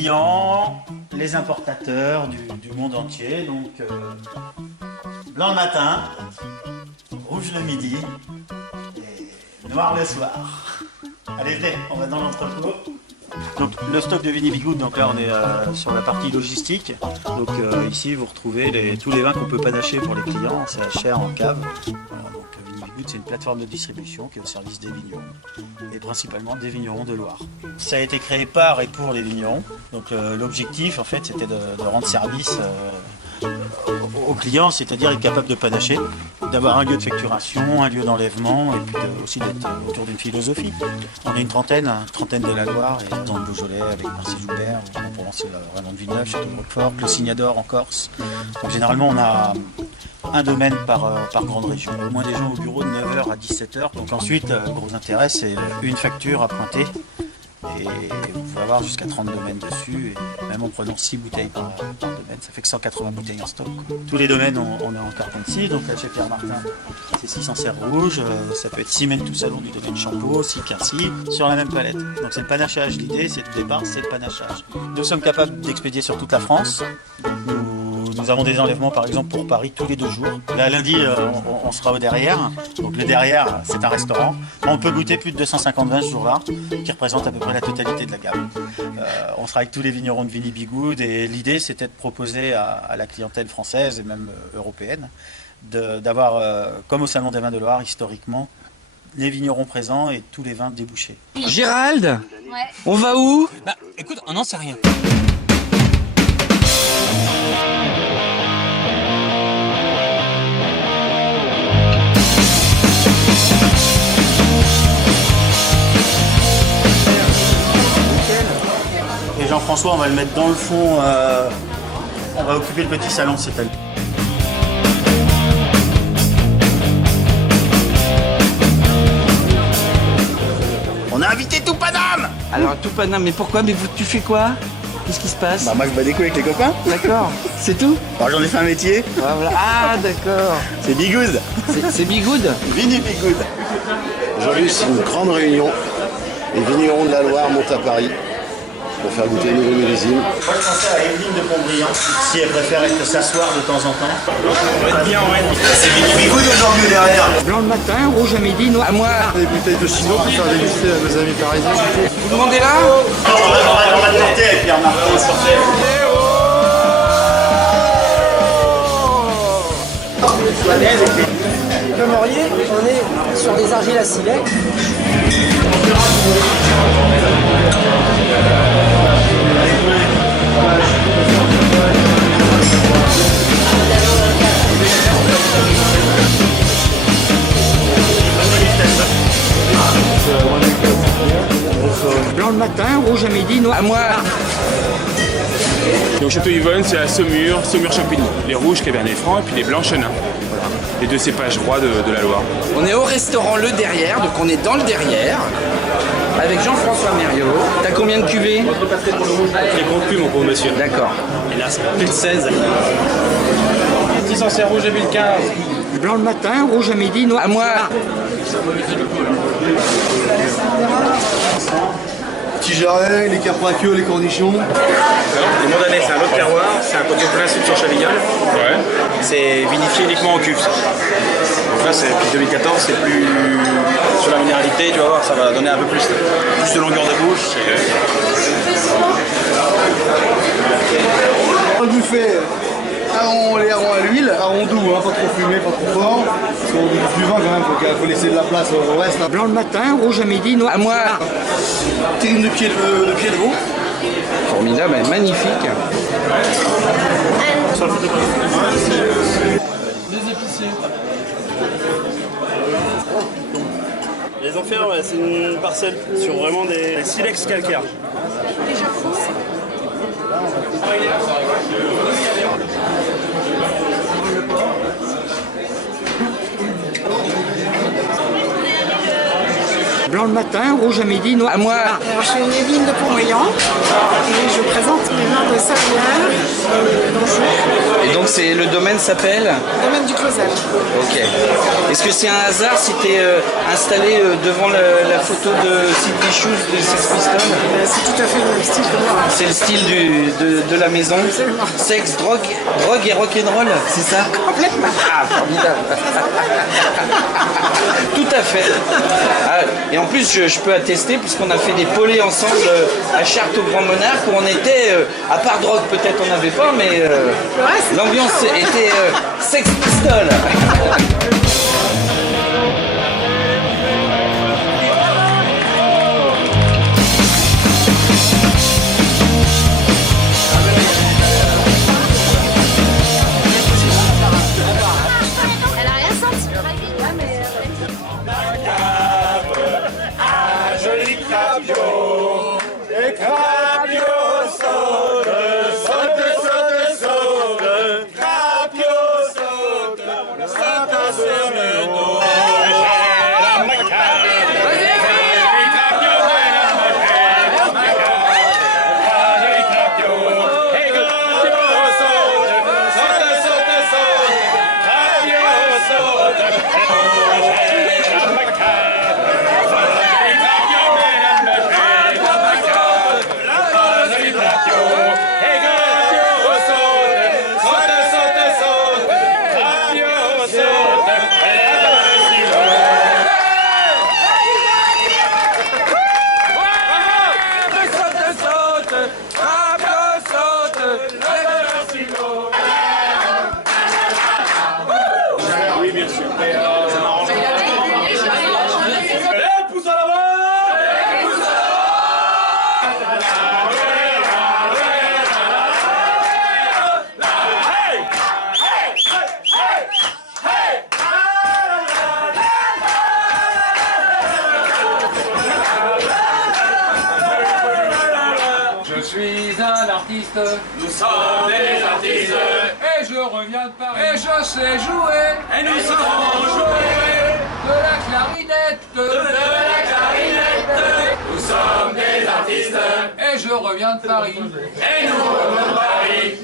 clients, les importateurs du monde entier. Donc, blanc le matin, rouge le midi et noir le soir. Allez, venez, on va dans l'entrepôt. Donc le stock de Vinny Bigoud, donc là on est sur la partie logistique. Donc ici vous retrouvez tous les vins qu'on peut panacher pour les clients, c'est à Cher en cave. Voilà, donc Vinny Bigoud c'est une plateforme de distribution qui est au service des vignerons et principalement des vignerons de Loire. Ça a été créé par et pour les vignerons. Donc l'objectif en fait c'était de rendre service aux clients, c'est-à-dire être capable de panacher, d'avoir un lieu de facturation, un lieu d'enlèvement et puis aussi d'être autour d'une philosophie. On est une trentaine de la Loire et dans le Beaujolais avec Marcy-Joubert, en Provence, Raymond de Villeneuve, Château de Roquefort, le Signador en Corse. Donc généralement on a un domaine par grande région. Au moins des gens au bureau de 9h à 17h. Donc ensuite, gros intérêt, c'est une facture à pointer. Et vous pouvez avoir jusqu'à 30 domaines dessus, et même en prenant 6 bouteilles par domaine, ça fait que 180 bouteilles en stock. Tous les domaines, on est en carton de 6, donc là chez Pierre Martin, c'est 6 en serre rouge, ça peut être 6 mènes tout salon du domaine Champeau, 6 Quincy, sur la même palette. Donc c'est le panachage, l'idée c'est de départ, c'est le panachage. Nous sommes capables d'expédier sur toute la France. Nous avons des enlèvements par exemple pour Paris tous les 2 jours. Là lundi on sera au derrière. Donc le derrière c'est un restaurant. On peut goûter plus de 250 vins ce jour-là, qui représente à peu près la totalité de la gamme. On sera avec tous les vignerons de Vinny Bigoud et l'idée c'était de proposer à la clientèle française et même européenne d'avoir, comme au Salon des vins de Loire historiquement, les vignerons présents et tous les vins débouchés. Gérald, Ouais. on va où? Bah écoute, on n'en sait rien. Et Jean-François, on va le mettre dans le fond, on va occuper le petit salon cette année. On a invité tout Paname. Alors tout Paname, mais pourquoi? Mais tu fais quoi? Qu'est-ce qui se passe? Bah moi je bats des coups avec les copains. D'accord, c'est tout? Alors j'en ai fait un métier, Voilà. Ah d'accord, c'est Bigoud. c'est Bigoud? Vinny Bigoud. Aujourd'hui, c'est une grande réunion. Les vignerons de la Loire montent à Paris pour faire goûter les nouveaux millésimes. Moi je pensais à Evelyne de Pontbriand, si elle préfère s'asseoir de temps en temps. On va être bien, ouais. C'est Vinny Bigoud aujourd'hui derrière. Blanc le matin, rouge à midi, noir à moi. Des bouteilles de Chino pour faire déguster à nos amis parisiens. Vous demandez là? On va te tenter avec Pierre Martin sur scène. Le Maurier, on est sur des argiles à silet. Blanc le matin, rouge à midi, noir à moi. Donc Château Yvonne, c'est à Saumur, Saumur-Champigny. Les rouges, Cabernet Franc, et puis les blancs, Chenin. Voilà. Les 2 cépages rois de la Loire. On est au restaurant Le Derrière, donc on est dans le derrière. Avec Jean-François Mériot. T'as combien de cuvées? Je les compte plus, mon pauvre monsieur. D'accord. Et là c'est plus de 16. 10 en serre rouge 2015. Blanc le matin, rouge à midi, noir à moi. Petit jarret, les capraqueux, les cornichons. Les Mondanais, c'est un autre terroir, c'est un côté plein sud sur Chavignol. Ouais. C'est vinifié uniquement en cuve. Donc là, depuis 2014, c'est plus sur la minéralité, tu vas voir, ça va donner un peu plus de longueur de bouche. On le buffet, les harengs à l'huile, harengs doux, hein, pas trop fumé, pas trop fort. Parce qu'on dit du vin quand même, donc il faut laisser de la place au reste. Là. Blanc le matin, rouge à midi, noir à moi. Terrine de pied de veau. Formidable, elle est magnifique. Les enfers, ouais, c'est une parcelle sur vraiment des silex calcaires. Blanc le matin, rouge à midi, noir. À moi. Alors, je suis Evelyne de Pont-Moyan et je présente les vins de Savoyard d'Anjou, Et donc le domaine s'appelle domaine du Clausel. Ok. Est-ce que c'est un hasard si tu es installé devant la photo de Sid Vicious de Sex Pistols? C'est tout à fait le même style que moi. C'est le style de la maison. Absolument. Sexe, drogue et rock'n'roll, c'est ça? Complètement. Ah, formidable. Tout à fait. Ah, et en plus, je peux attester, puisqu'on a fait des pollés ensemble à Chartres au Grand Monarque, où on était, à part drogue peut-être on n'avait pas, mais l'ambiance était Sex Pistols. Elle a rien senti. Joli crapio, et crapio saute, saute, saute, saute, crapio saute, saute sur le dos. La macabre, crapio, et crapio saute, saute, saute, saute, crapio saute, la macabre. Oui, bien sûr. Pousse à l'avant! Je suis un artiste. Nous sommes des artistes Et je reviens de Paris. Et je sais jouer. et nous savons jouer De la clarinette. de la clarinette. Nous sommes des artistes Et je reviens de Paris. et nous revenons de Paris.